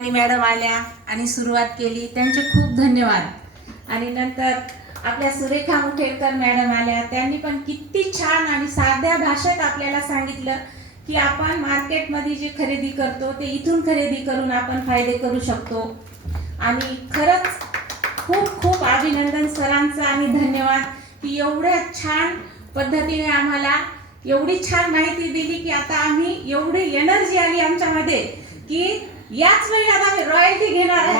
Madam आल्या आणि सुरुवात केली, त्यांचे खूप धन्यवाद। आणि नंतर आपल्या सुरेखा मुठेकर मॅडम आल्या, त्यांनी पण किती छान आणि साध्या भाषेत आपल्याला सांगितलं की आपण मार्केटमध्ये जे खरेदी करतो ते इथून खरेदी करून आपण फायदे करू शकतो। आणि खरंच खूप खूप अभिनंदन सरांचं आणि धन्यवाद की एवढ्या छान पद्धतीने आम्हाला एवढी छान माहिती दिली की आता आम्ही एवढी एनर्जी आली आमच्यामध्ये की याच महिन्यात आम्ही रॉयल्टी घेणार आहे।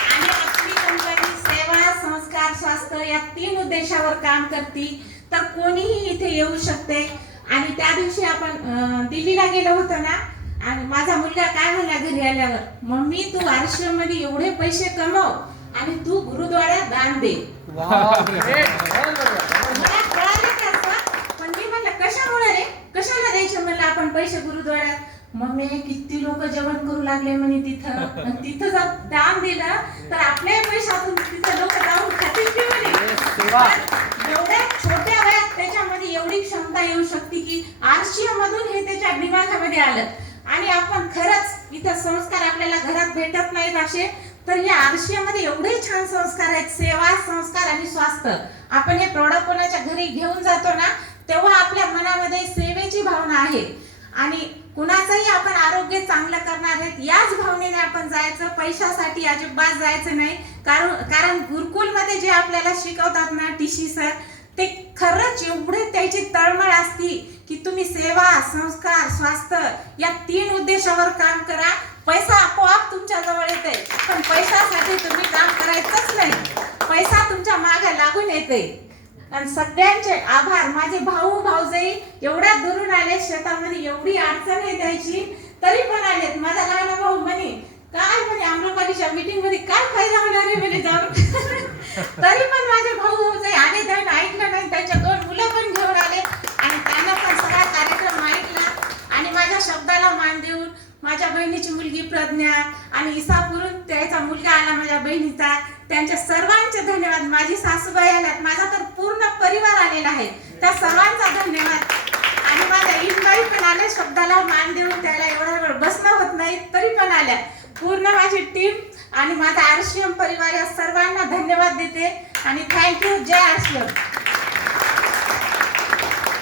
आणि आपली कंपनी सेवा, संस्कार, स्वास्थ्य या 3 उद्देशावर काम करते, तर कोणीही इथे येऊ शकते। आणि त्या दिवशी आपण दिल्लीला गेलो होतो ना, आणि माझा मुलगा काय म्हणला घरी आल्यावर, मम्मी तू आश्रम मध्ये एवढे पैसे कमव आणि तू गुरुद्वारात दान दे। कशाला द्यायचे म्हणलं आपण पैसे गुरुद्वारात? मम्मी किती लोक जेवण करू लागले म्हणे तिथं, तिथं जर दान दिलं तर आपल्या पैशातून तिथं लोक जाऊन खातील की म्हणे। एवढ्या छोट्या वयात त्याच्यामध्ये एवढी क्षमता येऊ शकते की आरसीएम मधून हे त्याच्या दिमागामध्ये आलं। आणि आपण खरंच इथं संस्कार आपल्याला घरात भेटत नाहीत असे, तर या आरसीएम मध्ये एवढे छान संस्कार आहेत, सेवा, संस्कार आणि स्वास्थ्य। आपण हे प्रॉडक्ट कोणाच्या घरी घेऊन जातो ना, तेव्हा आपल्या मनामध्ये सेवेची भावना आहे आणि कुणाचंही आपण आरोग्य चांगलं करणार आहेत याच भावनेने आपण जायचं, पैशासाठी अजिबात जायचं नाही। कारण गुरुकुलमध्ये जे आपल्याला शिकवतात ना टीसी सर, ते खरंच एवढे त्याची तळमळ असती की तुम्ही सेवा, संस्कार, स्वास्थ्य या 3 उद्देशावर काम करा। पैसा आपोआप तुमच्या जवळ येते, पण पैशासाठी तुम्ही काम करायचंच नाही, पैसा तुमच्या मागे लागून येते। आणि सगळ्यांचे आभार। माझे भाऊ भाऊजाई एवढ्या दुरून आले, शेतामध्ये एवढी अडचण आहे द्यायची तरी पण आलेत। माझा लहान भाऊ म्हणे काय म्हणे आम्रपालीच्या मीटिंग मध्ये काय फायदा होणार आहे म्हणे जाऊन तरी पण माझे भाऊ भाऊजाई आले, त्यांनी ऐकलं नाही, त्यांच्या 2 मुलं पण घेऊन आले आणि त्यांना पण सगळा कार्यक्रम ऐकला आणि माझ्या शब्दाला मान देऊन माझ्या बहिणीची मुलगी प्रज्ञा आणि इसापुरून त्याचा मुलगा आला माझ्या बहिणीचा, त्यांच्या सर्वांचे धन्यवाद। माझी सासूबाई आल्यात, माझा तर पूर्ण परिवार आलेला आहे, त्या सर्वांचा धन्यवाद। आणि माझ्या इनबाई पण आले, शब्दाला मान देऊन, त्याला एवढा वेळ बसणं होत नाही तरी पण आल्या। पूर्ण माझी टीम आणि माझा आरसीएम परिवार या सर्वांना धन्यवाद देते आणि थँक्यू। जय आरसीएम।